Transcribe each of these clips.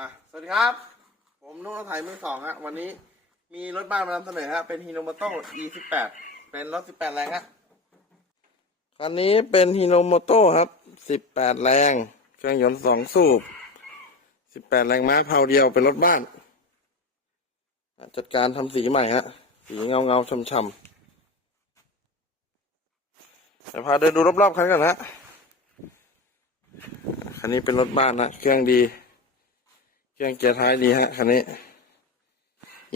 อะ สวัสดีครับ ผมนุ่นรถไถมือสองฮะวันนี้มีรถบ้านมานำเสนอฮะเป็นฮิโนโมโต E18 เป็นรถ 18 แรงฮะคันนี้เป็นฮิโนโมโตครับ 18 แรง เครื่องยนต์สองสูบ 18 แรงม้าเพาเดียวเป็นรถบ้าน จัดการทำสีใหม่ฮะ สีเงาเงาๆช่ำๆเดี๋ยวพาเดินดูรอบๆคันก่อนฮะคันนี้เป็นรถบ้านนะเครื่องดี เครื่องเกียร์ท้ายดีฮะคันนี้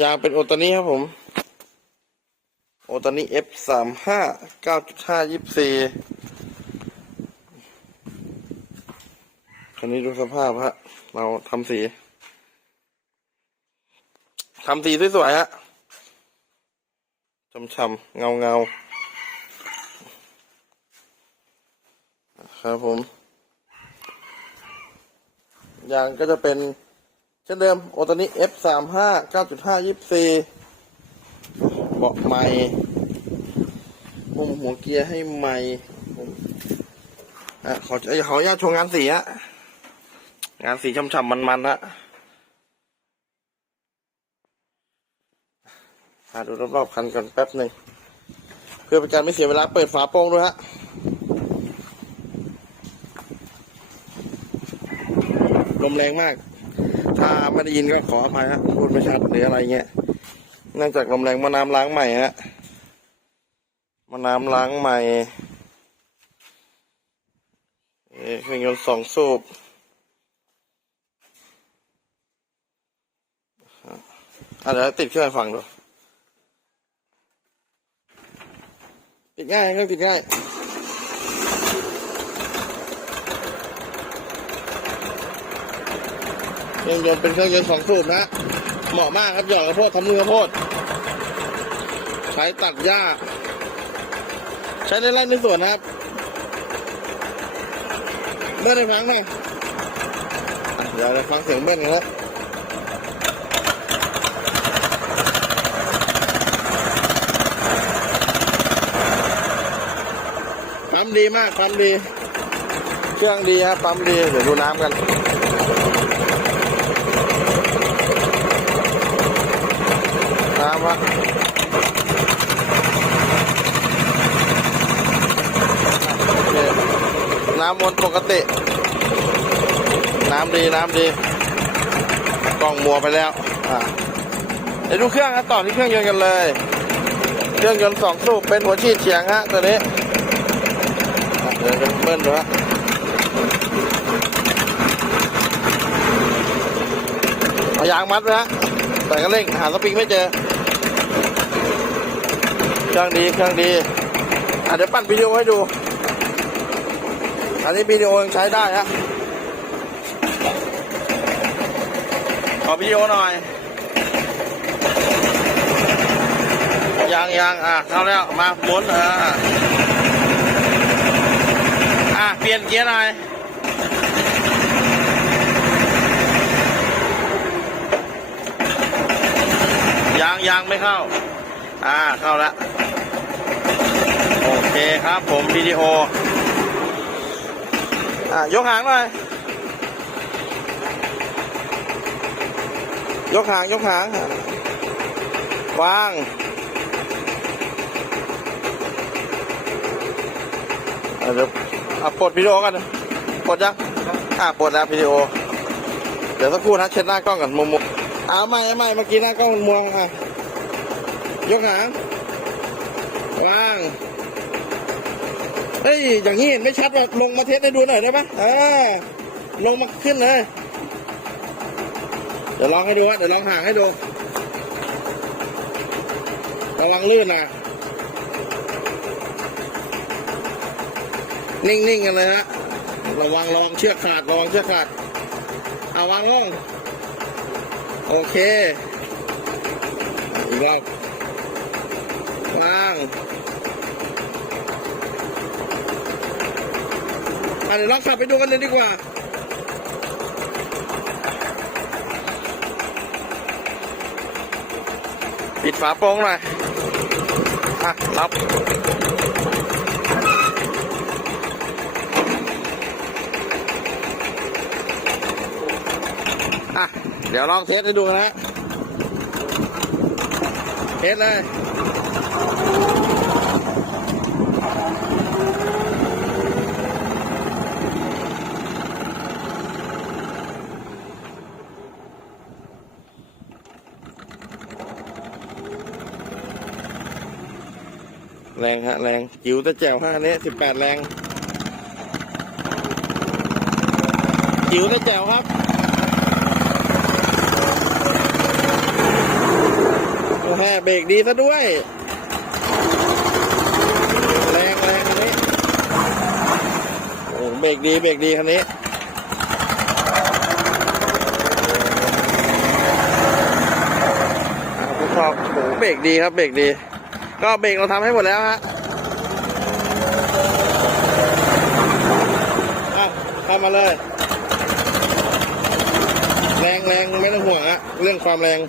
ยางเป็นโอตานีครับผม โอตานี้ F สามห้าเก้าจุดห้ายี่สี่คันนี้ดูสภาพฮะ เราทำสีทำสีสวยๆฮะช่ำๆเงาเงาๆครับผมยางก็จะเป็น ช่นเดิมโอตานิ F สามห้าเก้าจุดห้ายี่สี่เบาะใหม่มุมหัวเกียร์ให้ใหม่อะขอขออนุญาตโชว์งานสีฮะงานสีช่ำๆมันๆฮะมาดูรอบๆคันก่อนแป๊บหนึ่งเพื่อเป็นการไม่เสียเวลาเปิดฝาโปร่งด้วยฮะลมแรงมาก ไม่ได้ยินก็ขออภัยฮะพูดไม่ชัดหรืออะไรเงี้ยเนื่องจากลมแรงมาน้ำล้างใหม่ฮะมาน้ำล้างใหม่เครื่องยนต์สองสูบอะเดี๋ยวติดเครื่องฟังดูติดง่ายเครื่องติดง่าย เครื่องยนต์เป็นเครื่องยนต์สองสูบนะ เหมาะมากครับหยอกกระโพดทำมือกระโพดใช้ตัดหญ้า ใช้ในไร่ในสวนครับเบิ้ลในฟังไหน่อยอะเดี๋ยวเราฟังเสียงเบิ้ลกันแล้วปั๊มดีมากปั๊มดี เครื่องดีครับปั๊มดี เดี๋ยวดูน้ำกัน น้ำวะโอเคน้ำวนปกติ น้ำดีน้ำดีกล่องมัวไปแล้วอ่าเดี๋ยวดูเครื่องครับต่อที่เครื่องยนต์กันเลย เครื่องยนต์สองสูบเป็นหัวฉีดเฉียงฮะตัวนี้เดี๋ยวจะเบิ้ลดูฮะเอายางมัดไว้ฮะแต่ก็เร่งหาสปริงไม่เจอ เครื่องดีเครื่องดีอะเดี๋ยวปั่นวิดีโอให้ดู อันนี้วิดีโอยังใช้ได้ฮะขอวิดีโอหน่อยยังยังอะเข้าแล้วมาหมุนเอออะเปลี่ยนเกียร์หน่อยยังยังไม่เข้า อ่า เข้าแล้ว เคครับผมวิดีโอ อะ ยกหางหน่อย ยกหาง ยกหาง วาง เดี๋ยวอะปลดวิดีโอกันปลดยังอะปลดแล้ววิดีโอ เดี๋ยวสักครู่นะเช็ดหน้ากล้องกันมุมมุมเอาวไม่ไม่เมื่อกี้หน้ากล้องมันมัวอะ ยกหาง วาง เฮ้ยอย่างนี้เห็นไม่ชัดว่าลงมาเทสให้ดูหน่อยได้ปะเออลงมาขึ้นเลย เดี๋ยวลองให้ดูฮะเดี๋ยวลองห่างให้ดูระวังลื่นนะนิ่งๆกันเลยฮะระวังระวังเชือกขาดระวังเชือกขาดเอาวางลงโอเคอีกรอบวางอะ เดี๋ยวลองขับไปดูกันเลยดีกว่าปิดฝาโปร่งหน่อยอะรับอะ เดี๋ยวลองเทสให้ดูกันนะ เทสเลย แรงฮะแรงจิ๋วตะแจ๋วห้าเนี้ยสิบแปดแรงจิ๋วตะแจ๋วครับโอ้โหเบรกดีซะด้วย แรงแรงคันนี้โอ้เบรกดีเบรกดีคันนี้อ่าทดสอบโอ้โหเบรกดีครับเบรกดี ก็เบรกเราทำให้หมดแล้วฮะอะเข้ามาเลย แรงแรงไม่ต้องห่วงฮะเรื่องความแรง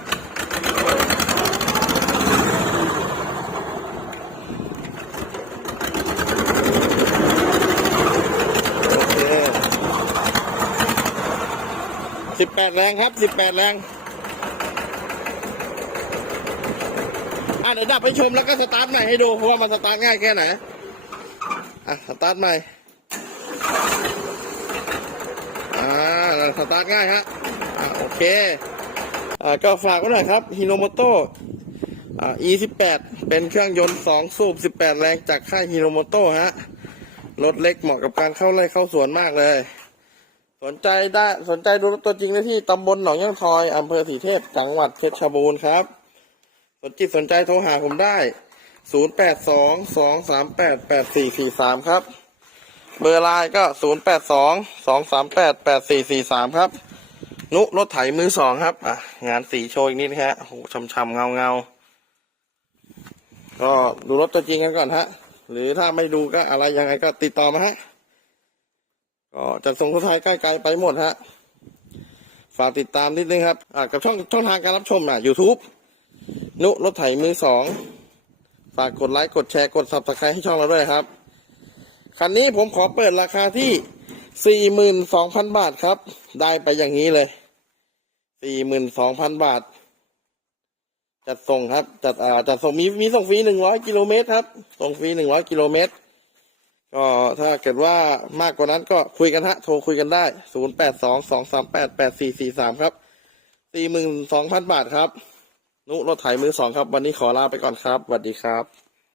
สิบแปดแรงครับสิบแปดแรง อะ เดี๋ยวดับไปชมแล้วก็สตาร์ทใหม่ให้ดูเพราะว่ามันสตาร์ทง่ายแค่ไหน อะสตาร์ทใหม่ อ่าสตาร์ทง่ายฮะ อะโอเค อ่าก็ฝากไว้หน่อยครับฮิโนโมโตอ่า E18 เป็นเครื่องยนต์ 2 สูบ 18 แรงจากค่ายฮิโนโมโตฮะ รถเล็กเหมาะกับการเข้าไร่เข้าสวนมากเลย สนใจได้สนใจดูรถตัวจริงได้ที่ตำบลหนองย่างทอยอำเภอสีเทพ จังหวัดเพชรบูรณ์ครับ สนจิตสนใจโทรหาผมได้ 0 8 2 2 3 8 8 4 4 3 ครับ เบอร์ไลน์ก็ 0 8 2 2 3 8 8 4 4 3 ครับ นุรถไถมือสองครับ อะ งานสีโชว์อีกนิดนะฮะโหช่ำๆเงาเงาๆก็ดูรถตัวจริงกันก่อนฮะ หรือถ้าไม่ดูก็อะไรยังไงก็ติดต่อมาฮะ ก็จะส่งทุกทายใกล้ๆไปหมดฮะ ฝากติดตามนิดนึงครับ อ่ากับช่องช่องทางการรับชมอะ YouTube นุรถไถมือสองฝากกดไลค์กดแชร์กด subscribe ให้ช่องเราด้วยครับ คันนี้ผมขอเปิดราคาที่42,000บาทครับ ได้ไปอย่างนี้เลย42,000บาท จัดส่งครับ จัดอ่าจัดส่งมีมีส่งฟรี100กิโลเมตรครับ ส่งฟรี100กิโลเมตร ก็ถ้าเกิดว่ามากกว่านั้นก็คุยกันฮะ โทรคุยกันได้0822388443ครับ42,000บาทครับ นุรถไถมือสองครับ วันนี้ขอลาไปก่อนครับสวัสดีครับ